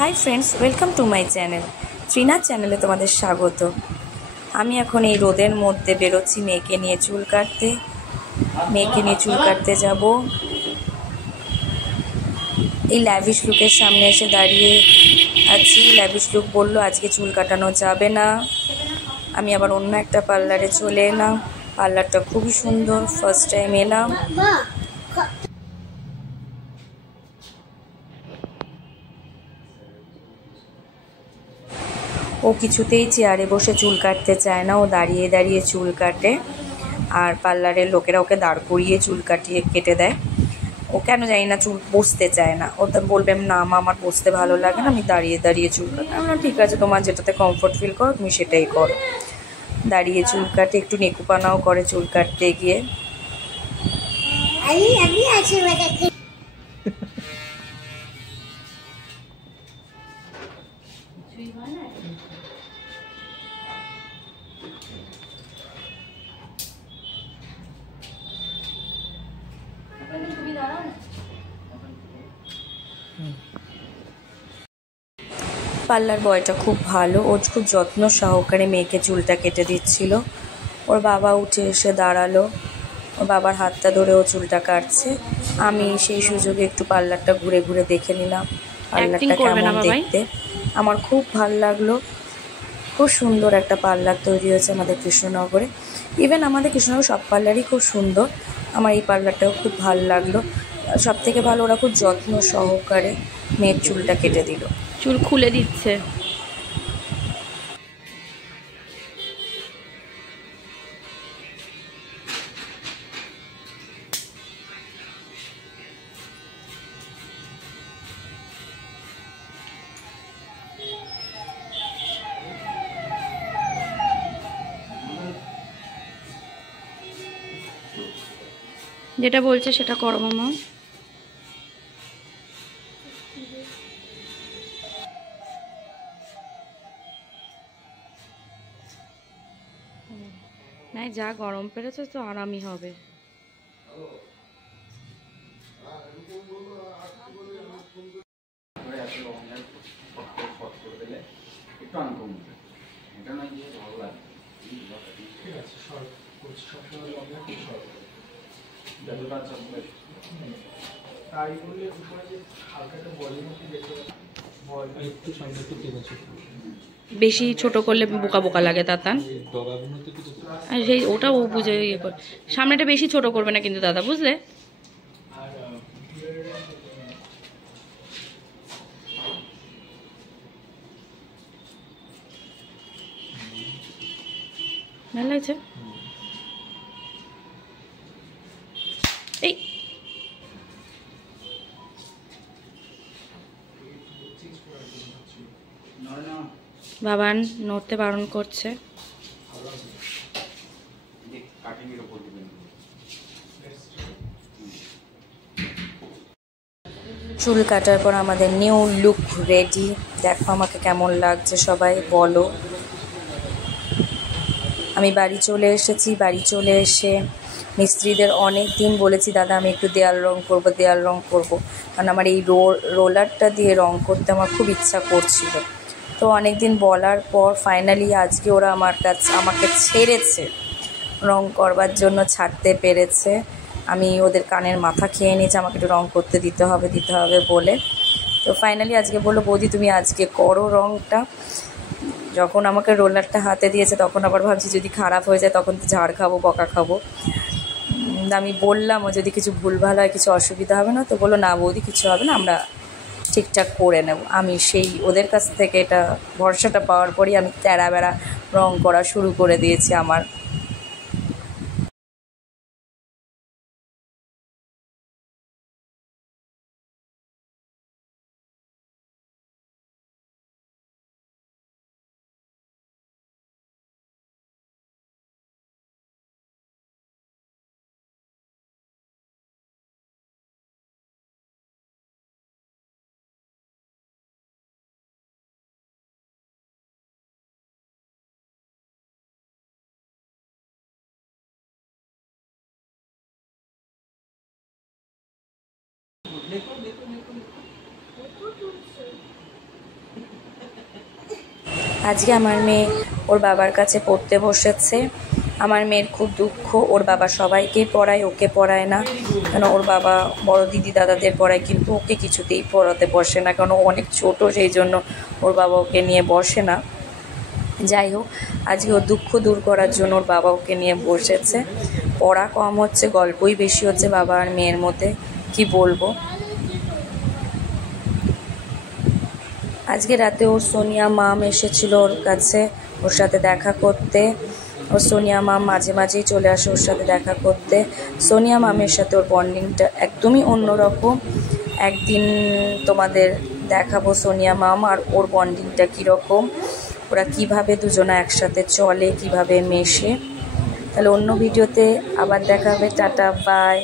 Hi friends, welcome to my channel. Trinath চ্যানেলে তোমাদের স্বাগত। আমি এখন এই রোদের মধ্যে বেরোচ্ছি মেয়েকে নিয়ে চুল কাটতে যাব। এই ল্যাভিশ লুকের সামনে এসে দাঁড়িয়ে আছি। ল্যাভিশ লুক বললো আজকে চুল কাটানো যাবে না। আমি আবার অন্য একটা পার্লারে চলে এলাম। পার্লারটা খুবই সুন্দর, ফার্স্ট টাইম এলাম। ও কিছুতেই চেয়ারে বসে চুল কাটতে চায় না, ও দাঁড়িয়ে দাঁড়িয়ে চুল কাটে। আর পার্লারের লোকেরা ওকে দাঁড় করিয়ে চুল কেটে দেয়। ও কেন জানি না চুল বসতে চায় না। ও তো বলবে না মা, আমার বসতে ভালো লাগে না, আমি দাঁড়িয়ে দাঁড়িয়ে চুল কাটি। আমরা ঠিক আছে, তোমার যেটাতে কমফোর্ট ফিল করো তুমি সেটাই করো। দাঁড়িয়ে চুল কাটে, একটু নেকুপানাও করে চুল কাটতে গিয়ে। পার্লার বয়টা খুব ভালো, ও খুব যত্ন সহকারে মেয়েকে চুলটা কেটে দিচ্ছিল। ওর বাবা উঠে এসে দাঁড়ালো, ওর বাবার হাতটা ধরে ও চুলটা কাটছে। আমি সেই সুযোগে একটু পার্লারটা ঘুরে ঘুরে দেখে নিলাম পার্লারটা কেমন দেখতে। আমার খুব ভালো লাগলো। খুব সুন্দর একটা পার্লার তৈরি হয়েছে আমাদের কৃষ্ণনগরে। ইভেন আমাদের কৃষ্ণনগর সব পার্লারই খুব সুন্দর, আমার এই পার্লারটাও খুব ভালো লাগলো। সব থেকে ভালো, ওরা খুব যত্ন সহকারে মেয়ের চুলটা কেটে দিল, চুল খুলে দিচ্ছে। যেটা বলছে সেটা করো মামা। না, যা গরম পেরেছে তো আরামই হবে। বেশি ছোট করলে বোকা বোকা লাগে দাদা। আর সেই ওটা ও বুঝে ইয়ে করে। সামনেটা বেশি ছোট করবে না কিন্তু দাদা, বুঝলে? ভালো লাগছে। এই বাবান নড়তে বারণ করছে। চুল কাটার পর আমাদের নিউ লুক রেডি। দেখো আমাকে কেমন লাগছে সবাই বলো। আমি বাড়ি চলে এসেছি। বাড়ি চলে এসে মিস্ত্রিদের অনেক দিন বলেছি দাদা আমি একটু দেয়াল রং করব, কারণ আমার এই রোলারটা দিয়ে রং করতে আমার খুব ইচ্ছা করছিল। তো অনেক দিন বলার পর ফাইনালি আজকে ওরা আমাকে ছেড়েছে, রং করবার জন্য ছাড়তে পেরেছে। আমি ওদের কানের মাথা খেয়ে নিয়েছি আমাকে একটু রং করতে দিতে হবে বলে। তো ফাইনালি আজকে বললো বৌদি তুমি আজকে করো রংটা। যখন আমাকে রোলারটা হাতে দিয়েছে তখন আবার ভাবছি যদি খারাপ হয়ে যায় তখন তো ঝাড় খাবো, বকা খাবো। আমি বললাম ও যদি কিছু ভুলভাল হয় কিছু অসুবিধা হবে না? তো বললো না বৌদি কিছু হবে না, আমরা ঠিকঠাক করে নেব। আমি সেই ওদের কাছ থেকে এটা ভরসাটা পাওয়ার পরই আমি তেড়া বেড়া রং করা শুরু করে দিয়েছি আমার। আজকে আমার মেয়ে ওর বাবার কাছে পড়তে বসেছে। আমার মেয়ের খুব দুঃখ, ওর বাবা সবাইকেই পড়ায়, ওকে পড়ায় না। কেন ওর বাবা বড় দিদি দাদাদের পড়ায়, কিন্তু ওকে কিছুতেই পড়াতে বসে না, কারণ ও অনেক ছোটো, সেই জন্য ওর বাবা ওকে নিয়ে বসে না। যাই হোক, আজকে ওর দুঃখ দূর করার জন্য ওর বাবা ওকে নিয়ে বসেছে। পড়া কম হচ্ছে, গল্পই বেশি হচ্ছে বাবা আর মেয়ের মধ্যে, কি বলবো। আজকে রাতে ওর সোনিয়া মাম এসেছিল ওর কাছে, ওর সাথে দেখা করতে। ওর সোনিয়া মাম মাঝে মাঝেই চলে আসে ওর সাথে দেখা করতে। সোনিয়া মামের সাথে ওর বন্ডিংটা একদমই অন্যরকম। একদিন তোমাদের দেখাবো সোনিয়া মাম আর ওর বন্ডিংটা কীরকম, ওরা কিভাবে দুজনা একসাথে চলে, কিভাবে মেশে। তাহলে অন্য ভিডিওতে আবার দেখা হবে। Tata, by.